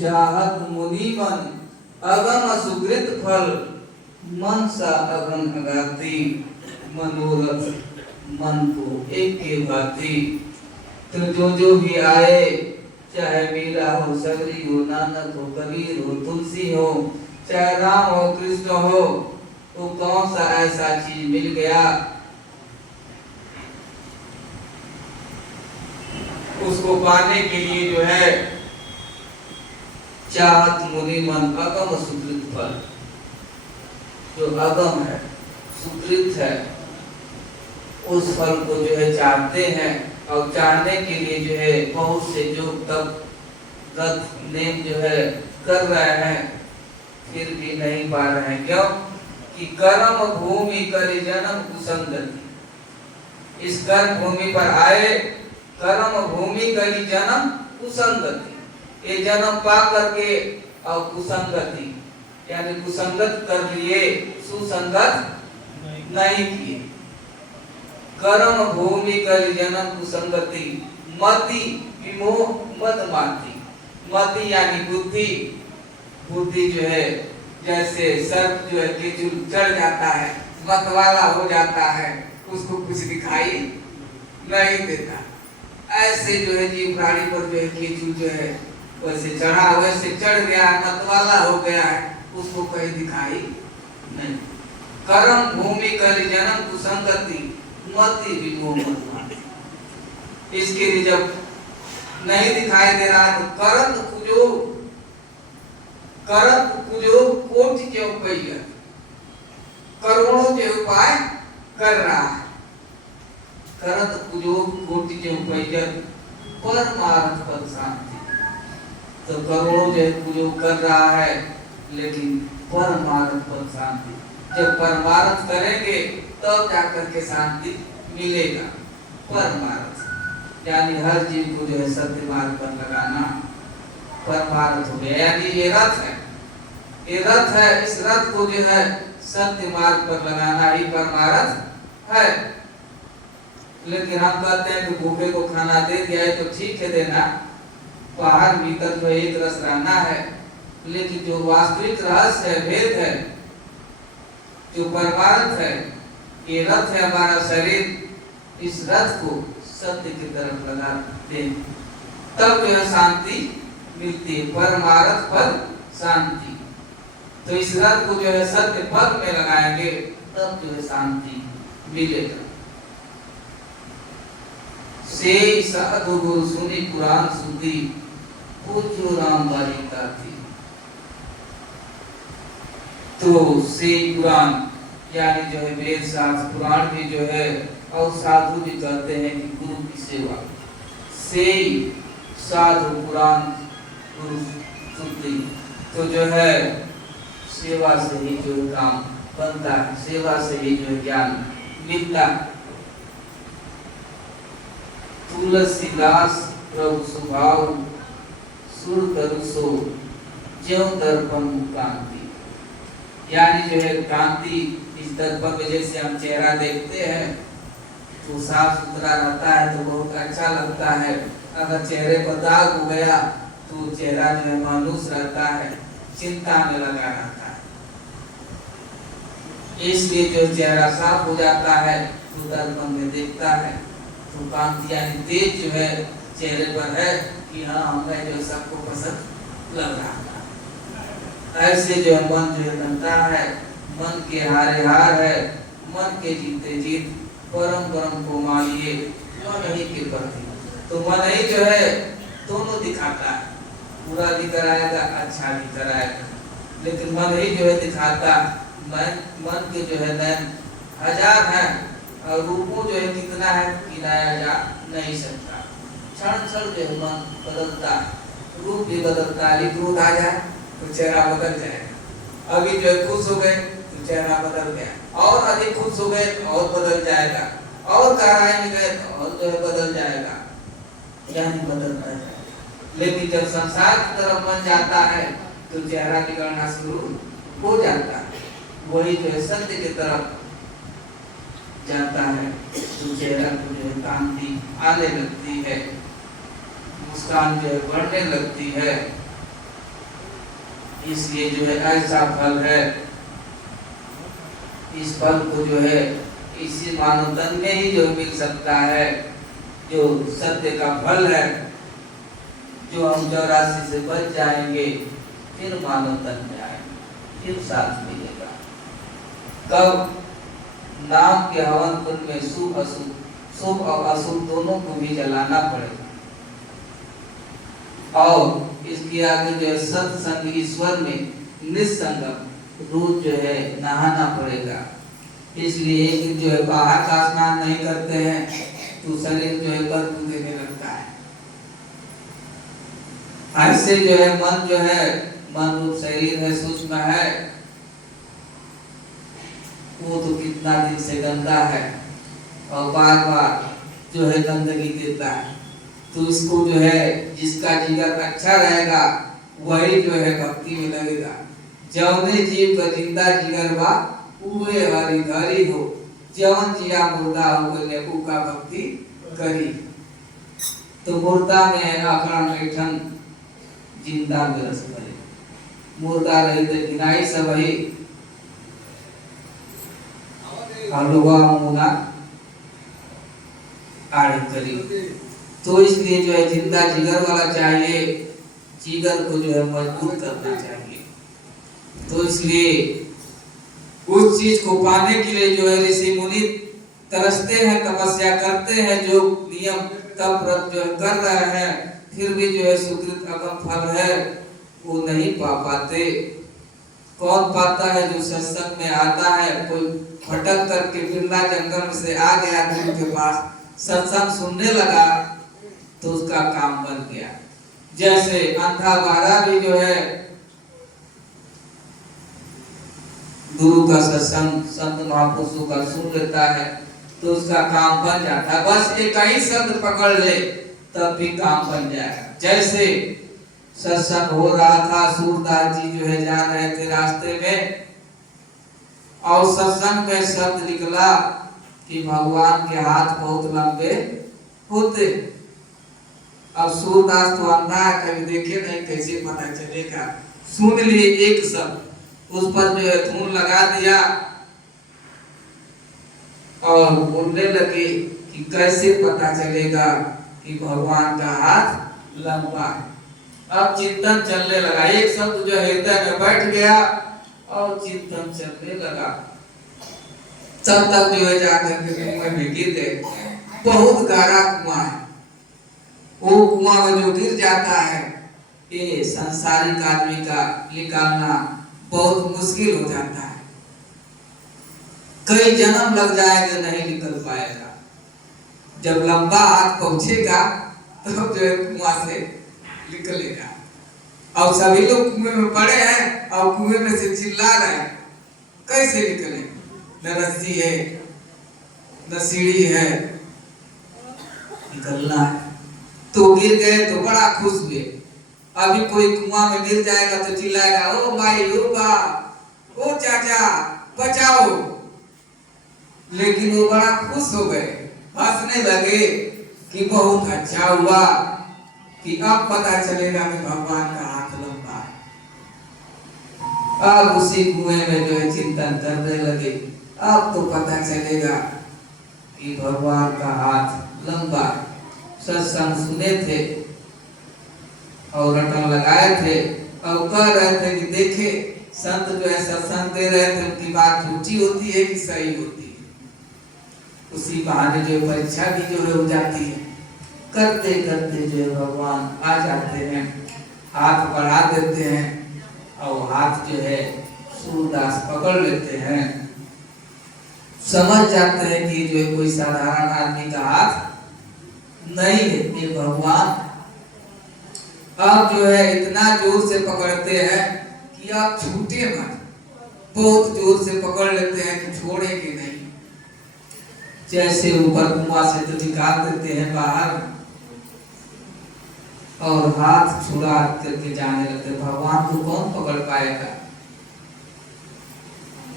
चाहत मुनि मन अगम सुकृत फल मन सा अगन अगाती मनोरथ मन को एक के भांति। तो जो भी आए, चाहे मीरा हो, सबरी हो, नानक हो, कबीर हो, तुलसी हो, चाहे राम हो, कृष्ण हो, तो कौन सा ऐसा चीज मिल गया उसको पाने के लिए जो है चाहत मुनि मन अगम सुकृत फल, जो अगम है, सुकृत है, उस फल को जो है चाहते हैं। और चाहने के लिए जो है बहुत से जो तप तत् नेम जो है कर रहे हैं, फिर भी नहीं पा रहे हैं। क्यों? कि कर्म भूमि कर जन्म कुसंगति। इस कर्म भूमि पर आए, कर्म भूमि करी जन्म कुसंगति, ये जन्म पा करके और कुसंगति यानी कुसंगत कर लिए, सुसंगत नहीं किए। कर्म भूमि करी जन्म कुसंगति, मति विमोह मत माती। मति यानी बुद्धि, बुद्धि जो है जैसे सर्प जो है केचुल चढ़ जाता है, मत वाला हो जाता है, उसको कुछ दिखाई नहीं देता। ऐसे जो है जीव प्राणी पर जो है केचुल जो है वैसे चढ़ा, वैसे चढ़ गया, मत वाला हो गया है, उसको कहीं दिखाई नहीं। कर्म भूमि कर जन्म कुसंगति, मति विमोह मत माती। इसके लिए जब नहीं दिखाई दे रहा तो करत कुजो, करत कुजो कोटि के उपाय, करोड़ों के उपाय कर रहा है। करत कुजो कोटि के उपाय, परमार्थ पद शांति। तो करोड़ों जो कुजो कर रहा है, लेकिन परमार्थ पद शांति। जब परमार्थ करेंगे तब जाकर के शांति मिलेगा। परमार्थ यानी हर जीव को जो है सत्य मार्ग पर लगाना परमार्थ हो गया। यानी ये रथ है, ये रथ है, इस रथ को जो है सत्य मार्ग पर लगाना ही परमार्थ है। लेकिन हम कहते हैं कि भूखे को खाना दे दिया है तो ठीक है देना, बाहर भीतर जो एक रस रहना है, लेकिन जो वास्तविक रहस्य है, भेद है, जो परमार्थ है, ये रथ है हमारा शरीर, इस रथ को सत्य की तरफ लगा दें, तब जो है शांति मिलती है। परमार्थ पद शांति। तो इस रथ को जो है सत्य पद में लगाएंगे तब जो है शांति मिलेगा। से साधु गुरु सुनी पुराण सुधी, पूज्यो राम बालिका थी। तो से पुराण यानी जो है वेद शास्त्र पुराण भी जो है, और साधु भी कहते हैं कि गुरु की सेवा से साधु पुराण गुरु सुधी। तो जो है सेवा से ही जो काम बनता है, सेवा से ही जो ज्ञान मिलता है। तुलसीदास प्रभु स्वभाव सुर तरुसो ज्यों दर्पण कांति। यानी जो है कांति इस दर्पण में जैसे हम चेहरा देखते हैं तो साफ सुथरा रहता है तो बहुत अच्छा लगता है। अगर चेहरे पर दाग हो गया तो चेहरा जो है मायूस रहता है, चिंता में लगा रहता है। इसलिए जो चेहरा साफ हो जाता है तो दर्पण में देखता है तो कांति यानी तेज जो है चेहरे पर है कि हाँ हमें जो सबको पसंद लग रहा है। ऐसे जो मन जो है बनता है, मन के हारे हार है, मन के जीते जीत, परम परम को मानिए मन ही के प्रति। तो मन ही जो है दोनों दिखाता है, बुरा भी कराएगा अच्छा भी कराएगा, लेकिन मन ही जो है दिखाता। मन के जो है नैन हजार है और रूपों जो है कितना है गिनाया जा नहीं सकता। क्षण क्षण जो है मन बदलता है, रूप भी बदलता है। क्रोध आ जाए तो चेहरा बदल जाएगा, अभी जो है खुश हो गए तो चेहरा बदल गया, और अधिक खुश हो गए तो और बदल जाएगा, और गहराई में गए तो और जो है बदल जाएगा, यानी बदलता जाएगा। लेकिन जब संसार की तरफ मन जाता है तो चेहरा बिगड़ना शुरू हो जाता है। वही जो है सत्य की तरफ जाता है तो चेहरा को जो है कांति आने लगती है, मुस्कान जो है बढ़ने लगती है। इसलिए जो है ऐसा फल है, इस फल को जो है इसी मानव तन में ही जो मिल सकता है, जो सत्य का फल है, जो हम 84 से बच जाएंगे, फिर मानव तन में आएंगे, फिर साथ मिलेगा। कब? नाम के हवन कुंड में शुभ अशुभ, शुभ और अशुभ दोनों को भी जलाना पड़ेगा, और इसके आगे जो है सत्संग ईश्वर में निस्संगम रोज जो है नहाना पड़ेगा। इसलिए एक दिन जो है बाहर का स्नान नहीं करते हैं तो शरीर जो है बदबू देने लगता है। ऐसे जो है मन रूप शरीर है, सूक्ष्म है, वो तो कितना दिन से गंदा है और बार बार जो है गंदगी देता है। तो इसको जो है जिसका जिगर अच्छा रहेगा वही जो है भक्ति में लगेगा। जौने जीव का जिंदा जिगर बा उहे हरि हरि हो, जवन जिया मुर्दा हो गए का भक्ति करी। तो मुर्दा में है अकड़ बैठन, जिंदा में रस भरे, मुर्दा रही तो गिनाई सब ही हलवा मुना आड़ी करी। तो इसलिए जो है जिंदा जिगर वाला चाहिए, जिगर को जो है मजबूत करना चाहिए। तो इसलिए उस चीज को पाने के लिए जो है ऋषि मुनि तरसते हैं, तपस्या करते हैं, जो नियम तप व्रत जो कर रहे हैं, फिर भी जो है सुकृत अगम फल है वो नहीं पा पाते। कौन पाता है? जो सत्संग में आता है। कोई भटक करके बिरला जंगल से आ गया गुरु के पास, सत्संग सुनने लगा तो उसका काम बन गया। जैसे अंधा बहरा भी जो है गुरु का सत्संग संत महापुरुषों का सुन लेता है तो उसका काम बन जाता है। बस एक ही शब्द पकड़ ले तब भी काम बन जाएगा। जैसे सत्संग हो रहा था, सूरदास जी जो है जा रहे थे रास्ते में और सत्संग में शब्द निकला कि भगवान के हाथ बहुत लंबे होते। अब सूरदास तो अंधा है, कभी देखे नहीं, कैसे पता चलेगा। सुन लिए एक शब्द, उस पर जो है धून लगा दिया और बोलने लगे कि कैसे पता चलेगा कि भगवान का हाथ लंबा है। अब चिंतन चलने लगा, एक शब्द जो हृदय में बैठ गया और चिंतन चलने लगा। तब तक जो है जाकर के कुएं में गिर गए। बहुत गहरा कुआं है, वो कुआं में जो गिर जाता है, ये सांसारिक आदमी का निकालना बहुत मुश्किल हो जाता है। कई जन्म लग जाएगा, नहीं निकल पाएगा। जब लंबा हाथ पहुंचेगा तो जो है कुआं से निकलेगा। और सभी लोग कुएं में पड़े हैं और कुएं में से चिल्ला रहे हैं, कैसे निकले? न रस्सी है न सीढ़ी है, निकलना है। तो गिर गए तो बड़ा खुश हुए। अभी कोई कुआं में गिर जाएगा तो चिल्लाएगा, ओ भाई, ओ बा, ओ चाचा, बचाओ। लेकिन वो बड़ा खुश हो गए, हंसने लगे कि बहुत अच्छा हुआ कि अब पता चलेगा कि भगवान का हाथ लंबा है। अब उसी कुएं में जो है चिंतन करने लगे, अब तो पता चलेगा कि भगवान का हाथ लंबा है। सत्संग सुने थे और रटन लगाए थे और कह रहे थे कि देखे संत जो है सत्संग दे रहे थे, उनकी बात झूठी होती है कि सही होती है। उसी बहाने जो परीक्षा भी जो है हो जाती है। करते करते जो है भगवान आ जाते हैं, हाथ बढ़ा देते हैं और हाथ जो है सूरदास पकड़ लेते हैं। समझ जाते हैं कि जो है कोई साधारण आदमी का हाथ नहीं है, ये भगवान। अब जो है इतना जोर से पकड़ते हैं कि आप छूटे मत, बहुत जोर से पकड़ लेते हैं कि छोड़ेंगे नहीं। जैसे ऊपर कुआं से तो निकाल देते हैं बाहर और हाथ छुड़ा करके जाने लगते। भगवान को कौन पकड़ पाएगा?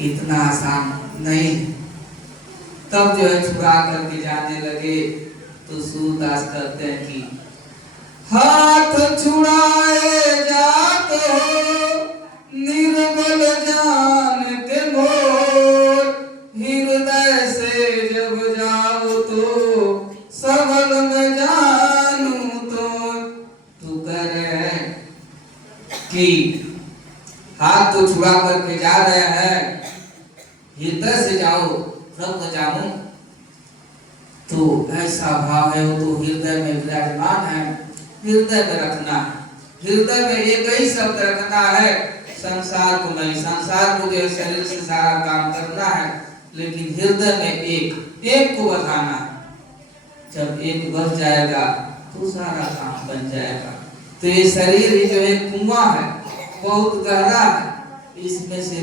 इतना आसान नहीं। तब जो है छुड़ा करके जाने लगे तो सूरदास कहते हैं कि हाथ छुड़ाए जात हो निर्बल जान के मोर, हृदय से सबल में जानू तो तू कह रहे हैं कि हाथ तो छुड़ा करके जा रहे हैं, हृदय से जाओ तब न जानू। तो ऐसा भाव है वो तो हृदय में विराजमान है, हृदय में रखना है। हृदय में एक ही शब्द रखना है, संसार को नहीं। संसार को जो शरीर से सारा काम करना है, लेकिन हृदय में एक को बढ़ाना है। जब एक बढ़ जाएगा तो सारा काम बन जाएगा। तो ये शरीर ही जो है कुआं है, बहुत गहरा है, इसमें से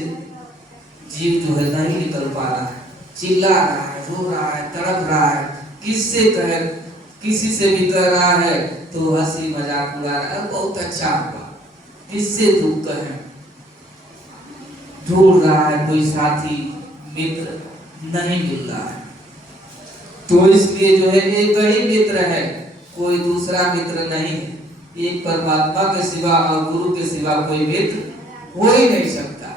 जीव जो है नहीं निकल पा रहा है, चिल्ला रहा है, रो रहा है, तड़प रहा है, किससे कहे, किसी से भी कह रहा है तो हंसी मजाक उड़ा रहा है, बहुत अच्छा हुआ, किससे दुख कहे, ढूंढ रहा है कोई साथी मित्र, नहीं मिल रहा है। तो इसलिए जो है एक ही मित्र है, कोई दूसरा मित्र नहीं है। एक परमात्मा के सिवा और गुरु के सिवा कोई मित्र हो ही नहीं सकता।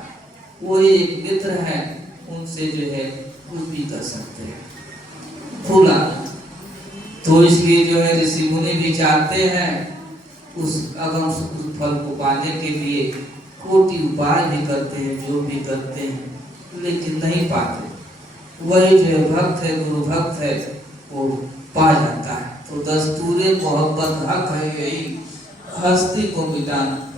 वो एक मित्र है, उनसे जो है कुछ भी कर सकते हैं, खुला। तो इसलिए जो है ऋषि मुनि भी चाहते हैं उस अगम फल को पाने के लिए कोटि उपाय भी करते हैं, जो भी करते हैं, लेकिन नहीं पाते। वही जो भक्त है, गुरु भक्त है, वो पा जाता है। तो दस्तूरे मोहब्बत हक है यही, हस्ती को मिटाना।